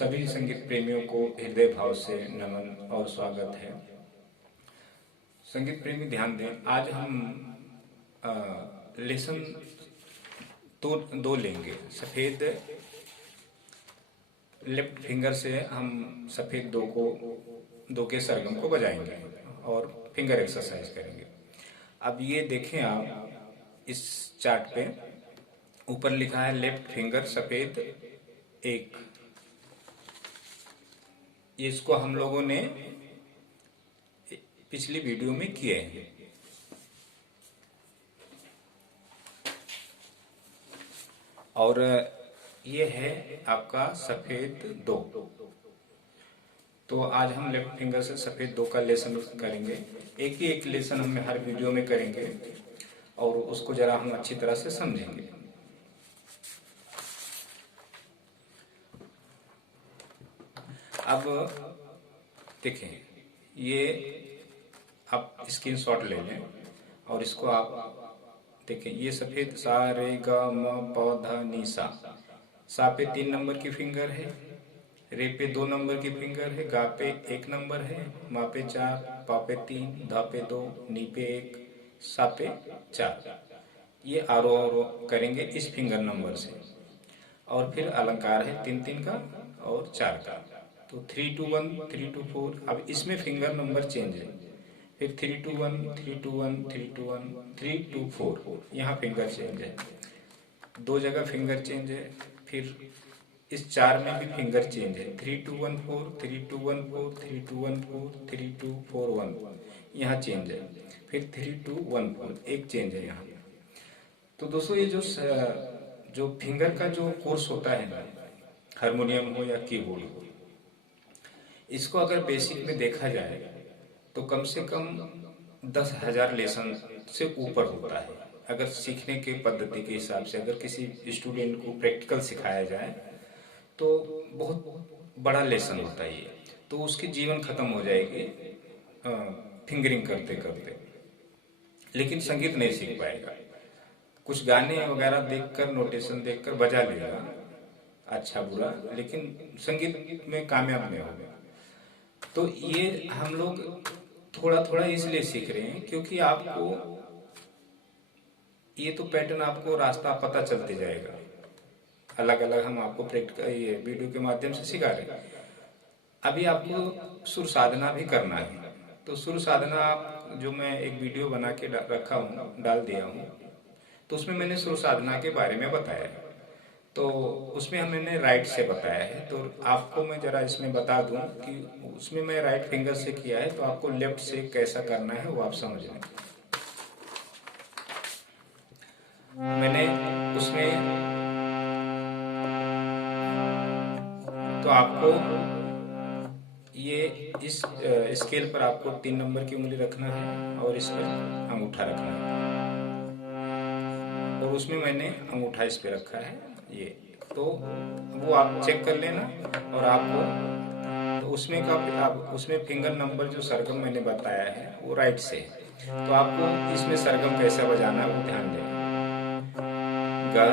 सभी संगीत प्रेमियों को हृदय भाव से नमन और स्वागत है। संगीत प्रेमी ध्यान दें, आज हम लेसन दो लेंगे। सफेद लेफ्ट फिंगर से हम सफेद दो के सरगम को बजाएंगे और फिंगर एक्सरसाइज करेंगे। अब ये देखें आप इस चार्ट पे ऊपर लिखा है लेफ्ट फिंगर सफेद एक। इसको हम लोगों ने पिछली वीडियो में किए हैं। और ये है आपका सफेद दो। तो आज हम लेफ्ट फिंगर से सफेद दो का लेसन करेंगे। एक लेसन हम हर वीडियो में करेंगे और उसको जरा हम अच्छी तरह से समझेंगे। अब देखें, ये आप स्क्रीनशॉट ले लें और इसको आप देखें। ये सफेद सा रे ग म प ध नि सा। सा पे 3 नंबर की फिंगर है, रे पे 2 नंबर की फिंगर है, गा पे 1 नंबर है, मा पे 4, पा पे 3, धा पे 2, नी पे 1, सा पे 4। ये आरोह करेंगे इस फिंगर नंबर से। और फिर अलंकार है 3-3 का और 4 का। तो 3 2 1 3 2 4। अब इसमें फिंगर नंबर चेंज है। फिर 3 2 1 3 2 1 3 2 1 3 2 4। यहाँ फिंगर चेंज है, 2 जगह फिंगर चेंज है। फिर इस 4 में भी फिंगर चेंज है। 3 2 1 4 3 2 1 4 3 2 1 4 3 2 4 1। यहाँ चेंज है। फिर 3 2 1 4 एक चेंज है यहाँ। तो दोस्तों, ये जो फिंगर का जो कोर्स होता है ना, हारमोनियम हो या कीबोर्ड हो, इसको अगर बेसिक में देखा जाए तो कम से कम 10,000 लेसन से ऊपर होता है। अगर सीखने के पद्धति के हिसाब से अगर किसी स्टूडेंट को प्रैक्टिकल सिखाया जाए तो बहुत बड़ा लेसन होता है ये। तो उसकी जीवन खत्म हो जाएगी फिंगरिंग करते करते, लेकिन संगीत नहीं सीख पाएगा। कुछ गाने वगैरह देखकर, नोटेशन देखकर बजा लेगा अच्छा बुरा, लेकिन संगीत में कामयाब नहीं होगा। तो ये हम लोग थोड़ा थोड़ा इसलिए सीख रहे हैं क्योंकि आपको ये तो पैटर्न, आपको रास्ता पता चलते जाएगा। अलग अलग हम आपको प्रैक्टिकल ये वीडियो के माध्यम से सिखा रहे हैं। अभी आपको सुर साधना भी करना है। तो सुर साधना आप जो मैं एक वीडियो बना के रखा हूँ, डाल दिया हूँ, तो उसमें मैंने सुर साधना के बारे में बताया है। तो उसमें मैंने राइट से बताया है। तो आपको मैं जरा इसमें बता दूं कि उसमें मैं राइट फिंगर से किया है, तो आपको लेफ्ट से कैसा करना है वो आप समझ लें। मैंने उसमें तो आपको ये इस स्केल पर आपको 3 नंबर की उंगली रखना है और इस पर अंगूठा रखना है। और उसमें मैंने अंगूठा इस पे रखा है ये। तो वो आप चेक कर लेना। और आपको तो उसमें फिंगर नंबर जो सरगम मैंने बताया है वो राइट से है। तो आपको इसमें सरगम कैसा बजाना है वो ध्यान दें। गा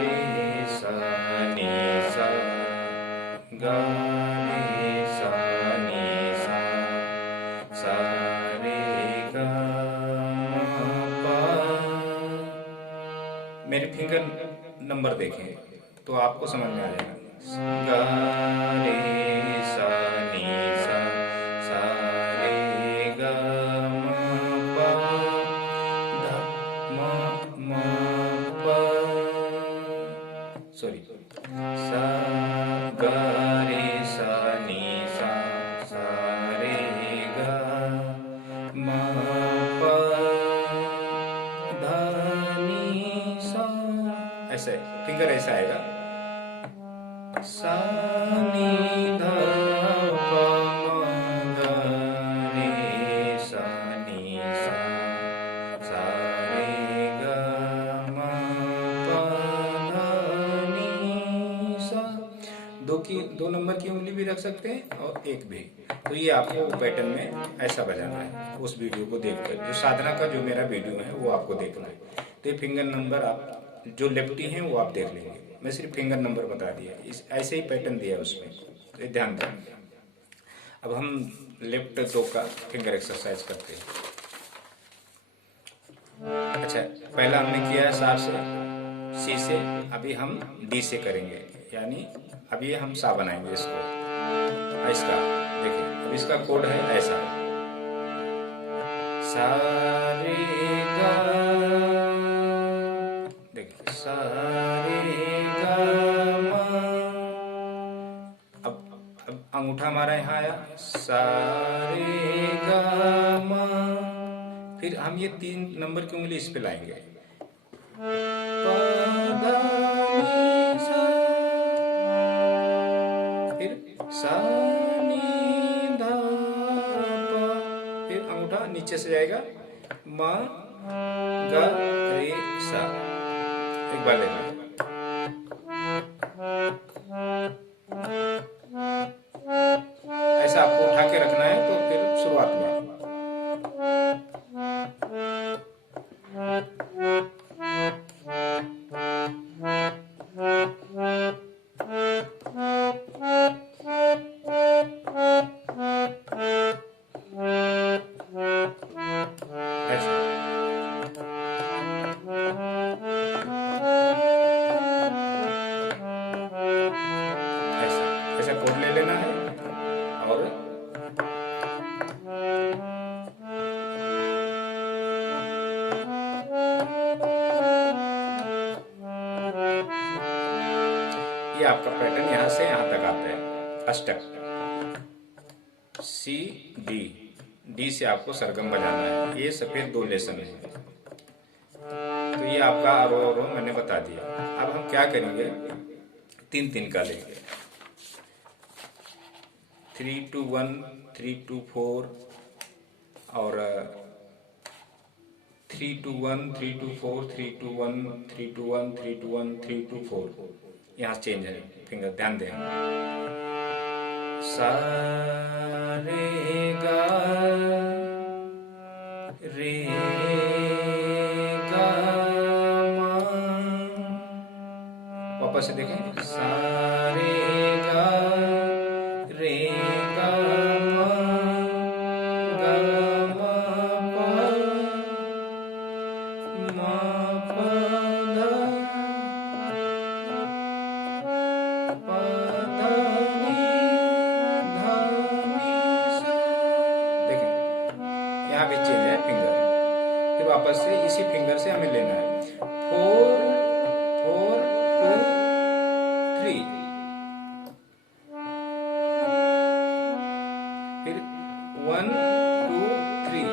रे सा नी सा, गा रे सा नी सा, सा रे गा मा पा। मेरे फिंगर नंबर देखें तो आपको समझ में आ जाएगा। गा रे सा नी सा, सा रे गा मा पा धा मा पा, सॉरी, सा गा रे सा नी सा, सा रे गा मा पा धा नी सा। ऐसे फिंगर ऐसा आएगा। सा नी धा पा मा गा रे सा नी सा, सा रे गा मा पा धा नी सा। 2 नंबर की उंगली भी रख सकते हैं और एक भी। तो ये आपको पैटर्न में ऐसा बजाना है। उस वीडियो को देखकर, जो साधना का जो मेरा वीडियो है वो आपको देखना है। तो फिंगर नंबर आप जो लेफ्टी हैं वो आप देख लेंगे। मैं सिर्फ फिंगर नंबर बता दिया, इस ऐसे ही पैटर्न दिया है उसमें, तो ध्यान दें। अब हम लेफ्ट 2 का फिंगर एक्सरसाइज करते हैं। अच्छा, पहला हमने किया है सा से, सी से, अभी हम डी से करेंगे, यानी अभी हम सा बनाएंगे इसको, इसका देखिए, अब इसका कोड है ऐसा, सा रे गा, देखिए सा रे गा मा। अब अंगूठा हमारा यहाँ आया, सा रे गा मा, फिर हम ये 3 नंबर की उंगली इस पे लाएंगे, पा धा नी सा, फिर सा नी धा पा, फिर अंगूठा नीचे से जाएगा, मा गा रे सा। एक बार लेना, ऐसा आपको उठा के रखना है, तो फिर शुरुआत में ऐसा कोड ले लेना है, और ये आपका पैटर्न यहाँ से यहाँ तक आता है, अष्टक, सी डी, डी से आपको सरगम बजाना है। ये सफेद 2 लेसन है, तो ये आपका आरोह मैंने बता दिया। अब हम क्या करेंगे, 3-3 का लेंगे, 3-2-1, 3-2-4 और 3-2-1, 3-2-4, 3-2-1, 3-2-1, 3-2-1, 3-2-4, यहाँ चेंज है फिंगर, ध्यान दें। सा रे गा रे गा मा, वापस से देखें, सा रे गा रे गा मा गा मा पा मा पा धा पा धा नी धा नी सा। देखें यहाँ भी चेंज है फिंगर, फिर वापस से इसी फिंगर से हमें लेना है, 4 4 2 3, फिर 1 2 3,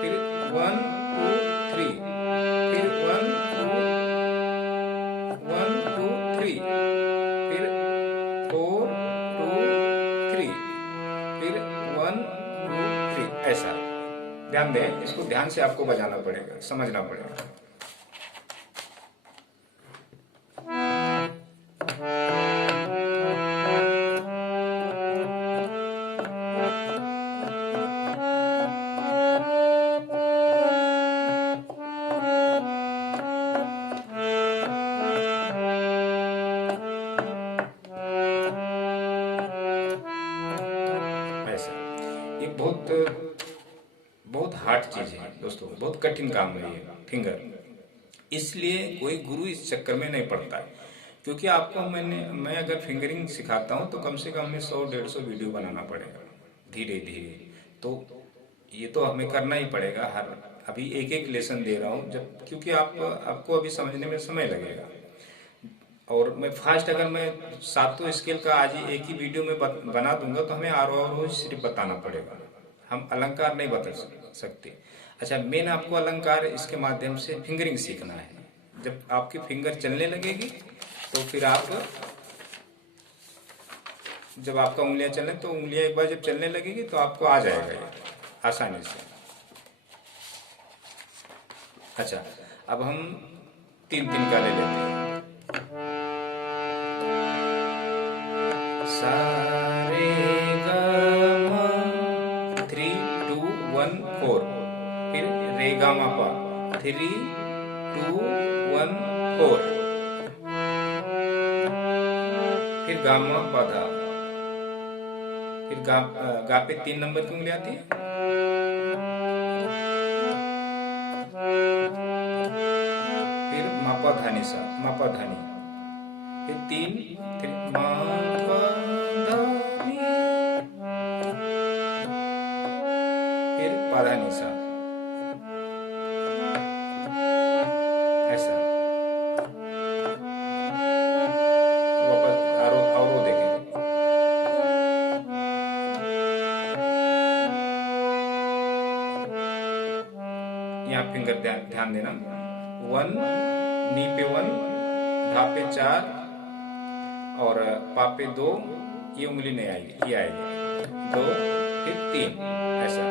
फिर 1 2 3, फिर 1 2 1 2 3, फिर 4 2 3, फिर 1 2 3, ऐसा। ध्यान दें, इसको ध्यान से आपको बजाना पड़ेगा, समझना पड़ेगा। ऐसा ये बहुत हार्ड चीज है दोस्तों, बहुत कठिन काम है ये फिंगर, इसलिए कोई गुरु इस चक्कर में नहीं पड़ता है, क्योंकि आपको मैं अगर फिंगरिंग सिखाता हूँ तो कम से कम हमें 100-150 वीडियो बनाना पड़ेगा धीरे धीरे, तो ये तो हमें करना ही पड़ेगा। अभी एक लेसन दे रहा हूँ, जब क्योंकि आपको अभी समझने में समय लगेगा, और मैं फास्ट अगर मैं 7 स्केल का आज ही एक ही वीडियो में बना दूंगा तो हमें आरोह सिर्फ बताना पड़ेगा, हम अलंकार नहीं बता सकते। अच्छा, मेन आपको अलंकार इसके माध्यम से फिंगरिंग सीखना है। जब आपकी फिंगर चलने लगेगी तो फिर जब आपका उंगलियां चलें तो उंगलियां एक बार जब चलने लगेगी तो आपको आ जाएगा ये आसानी से। अच्छा, अब हम 3-3 का ले लेते हैं, सा रे गा मा 3 2 1 4, फिर रे गा मा पा 3 2 1 4, फिर गा मा पा धा, फिर गा पे 3 नंबर की उंगली आती है, फिर मा पा धा नि सा, मा पा धा नि, फिर 3, फिर मा पा धा नि, फिर पा धा नि सा, ऐसा। वापस और देखें, यहाँ फिंगर ध्यान देना, 1 नी पे 1, धा पे 4 और पा पे 2, ये उंगली नहीं आएगी, ये आएगी 2, फिर 3, ऐसा।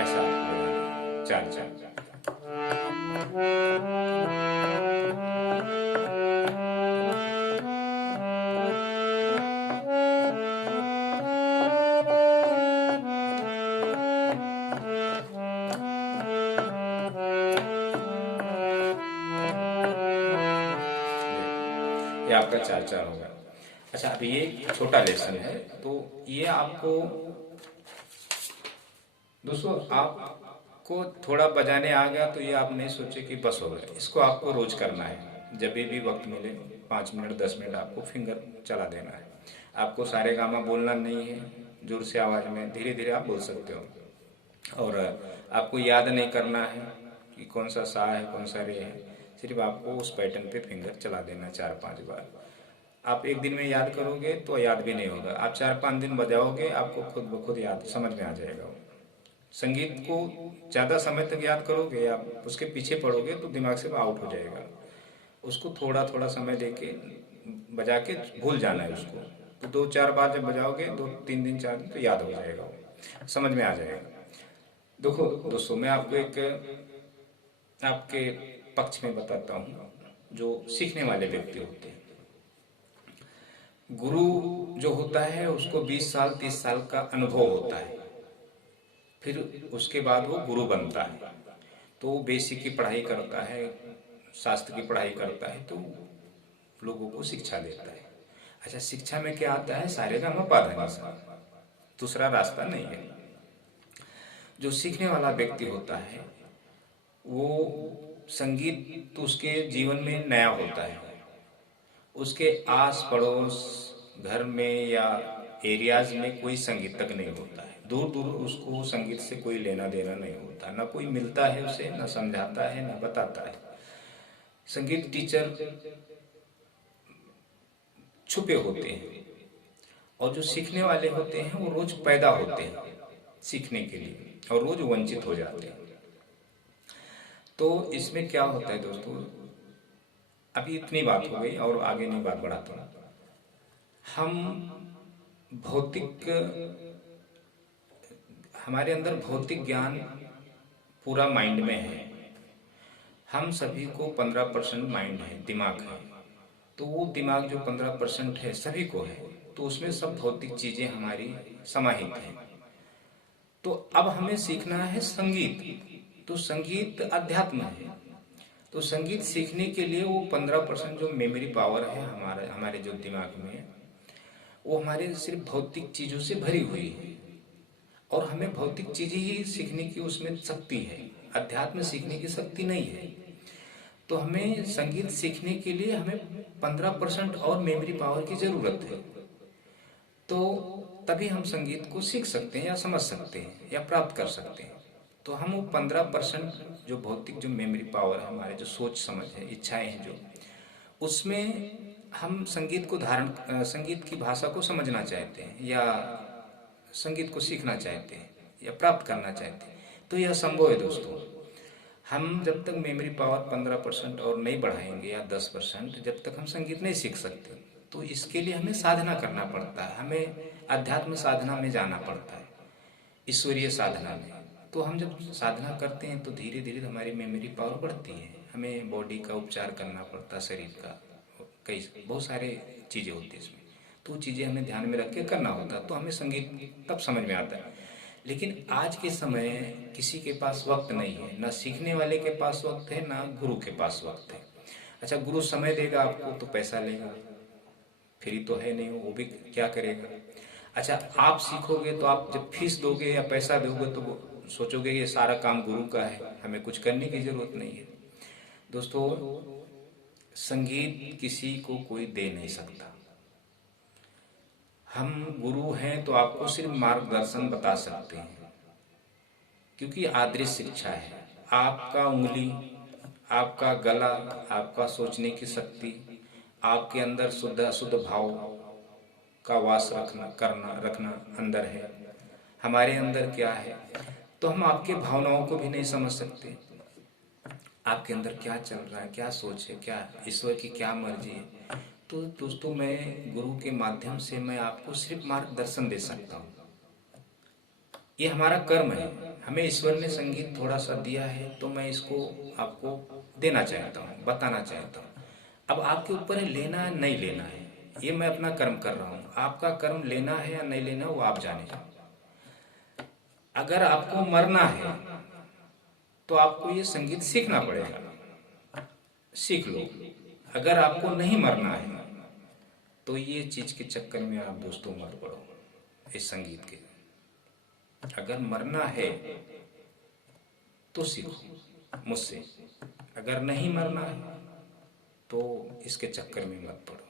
ऐसा बजाना, 4 4। ये आपका 4 4 होगा। अच्छा, अब ये छोटा लेसन है, तो ये आपको दोस्तों, आपको थोड़ा बजाने आ गया तो ये आप नहीं सोचे कि बस हो गया। इसको आपको रोज करना है, जब भी वक्त मिले 5 मिनट 10 मिनट आपको फिंगर चला देना है। आपको सारे गामा बोलना नहीं है, जोर से आवाज में, धीरे धीरे आप बोल सकते हो। और आपको याद नहीं करना है कि कौन सा सा है कौन सा रे है, सिर्फ आपको उस पैटर्न पे फिंगर चला देना 4-5 बार। आप एक दिन में याद करोगे तो याद भी नहीं होगा, आप 4-5 दिन बजाओगे, आपको खुद ब खुद याद समझ में आ जाएगा। संगीत को ज़्यादा समय तक याद करोगे या उसके पीछे पड़ोगे तो दिमाग से वो आउट हो जाएगा। उसको थोड़ा थोड़ा समय देके बजा के भूल जाना है उसको। तो 2-4 बार जब बजाओगे, 2-3 दिन 4 दिन, तो याद हो जाएगा, समझ में आ जाएगा। देखो दोस्तों, मैं आपको एक आपके पक्ष में बताता हूँ। जो सीखने वाले व्यक्ति होते हैं, गुरु जो होता है उसको 20 साल 30 साल का अनुभव होता है, फिर उसके बाद वो गुरु बनता है। तो वो बेसिक की पढ़ाई करता है, शास्त्र की पढ़ाई करता है, तो लोगों को शिक्षा देता है। अच्छा, शिक्षा में क्या आता है? सारे गा मा पा धा नि सा, दूसरा रास्ता नहीं है। जो सीखने वाला व्यक्ति होता है वो संगीत तो उसके जीवन में नया होता है, उसके आस पड़ोस घर में या एरियाज में कोई संगीतज्ञ नहीं होता है। दूर दूर उसको संगीत से कोई लेना देना नहीं होता, ना कोई मिलता है उसे, ना समझाता है, ना बताता है। संगीत टीचर छुपे होते हैं, और जो सीखने वाले होते हैं वो रोज पैदा होते हैं सीखने के लिए, और रोज वंचित हो जाते हैं। तो इसमें क्या होता है दोस्तों, अभी इतनी बात हो गई और आगे नहीं बात बढ़ाता हूँ। हम भौतिक, हमारे अंदर भौतिक ज्ञान पूरा माइंड में है। हम सभी को 15% माइंड है, दिमाग है। तो वो दिमाग जो 15% है सभी को है, तो उसमें सब भौतिक चीजें हमारी समाहित हैं। तो अब हमें सीखना है संगीत। तो संगीत अध्यात्म है। तो संगीत सीखने के लिए वो 15% जो मेमोरी पावर है हमारे जो दिमाग में, वो हमारे सिर्फ भौतिक चीजों से भरी हुई है, और हमें भौतिक चीजें ही सीखने की उसमें शक्ति है, अध्यात्म सीखने की शक्ति नहीं है। तो हमें संगीत सीखने के लिए हमें 15% और मेमोरी पावर की जरूरत है। तो तभी हम संगीत को सीख सकते हैं या समझ सकते हैं या प्राप्त कर सकते हैं। तो हम वो 15% जो भौतिक जो मेमोरी पावर है, हमारे जो सोच समझ है, इच्छाएं हैं जो, उसमें हम संगीत को संगीत की भाषा को समझना चाहते हैं या संगीत को सीखना चाहते हैं या प्राप्त करना चाहते हैं, तो यह संभव है दोस्तों। हम जब तक मेमोरी पावर 15% और नहीं बढ़ाएंगे या 10%, जब तक हम संगीत नहीं सीख सकते। तो इसके लिए हमें साधना करना पड़ता है, हमें अध्यात्म साधना में जाना पड़ता है, ईश्वरीय साधना में। तो हम जब साधना करते हैं तो धीरे धीरे हमारी मेमोरी पावर बढ़ती है। हमें बॉडी का उपचार करना पड़ता है, शरीर का, कई बहुत सारे चीज़ें होती है इसमें। तो चीज़ें हमें ध्यान में रख के करना होता है, तो हमें संगीत तब समझ में आता है। लेकिन आज के समय किसी के पास वक्त नहीं है, ना सीखने वाले के पास वक्त है, ना गुरु के पास वक्त है। अच्छा, गुरु समय देगा आपको तो पैसा लेगा, फ्री तो है नहीं, वो भी क्या करेगा। अच्छा, आप सीखोगे तो आप जब फीस दोगे या पैसा दोगे तो वो सोचोगे ये सारा काम गुरु का है, हमें कुछ करने की जरूरत नहीं है। दोस्तों, संगीत किसी को कोई दे नहीं सकता। हम गुरु हैं तो आपको सिर्फ मार्गदर्शन बता सकते हैं, क्योंकि आदर्श शिक्षा है। आपका उंगली, आपका गला, आपका सोचने की शक्ति, आपके अंदर शुद्ध अशुद्ध भाव का वास रखना अंदर है। हमारे अंदर क्या है, तो हम आपके भावनाओं को भी नहीं समझ सकते। आपके अंदर क्या चल रहा है, क्या सोच है, क्या ईश्वर की क्या मर्जी है। तो दोस्तों, मैं गुरु के माध्यम से मैं आपको सिर्फ मार्गदर्शन दे सकता हूँ। ये हमारा कर्म है, हमें ईश्वर ने संगीत थोड़ा सा दिया है तो मैं इसको आपको देना चाहता हूँ, बताना चाहता हूँ। अब आपके ऊपर है लेना है नहीं लेना है, ये मैं अपना कर्म कर रहा हूँ। आपका कर्म लेना है या नहीं लेना वो आप जाने। अगर आपको मरना है तो आपको ये संगीत सीखना पड़ेगा, सीख लो। अगर आपको नहीं मरना है तो ये चीज के चक्कर में आप दोस्तों मत पड़ो, इस संगीत के। अगर मरना है तो सीखो मुझसे, अगर नहीं मरना है तो इसके चक्कर में मत पड़ो।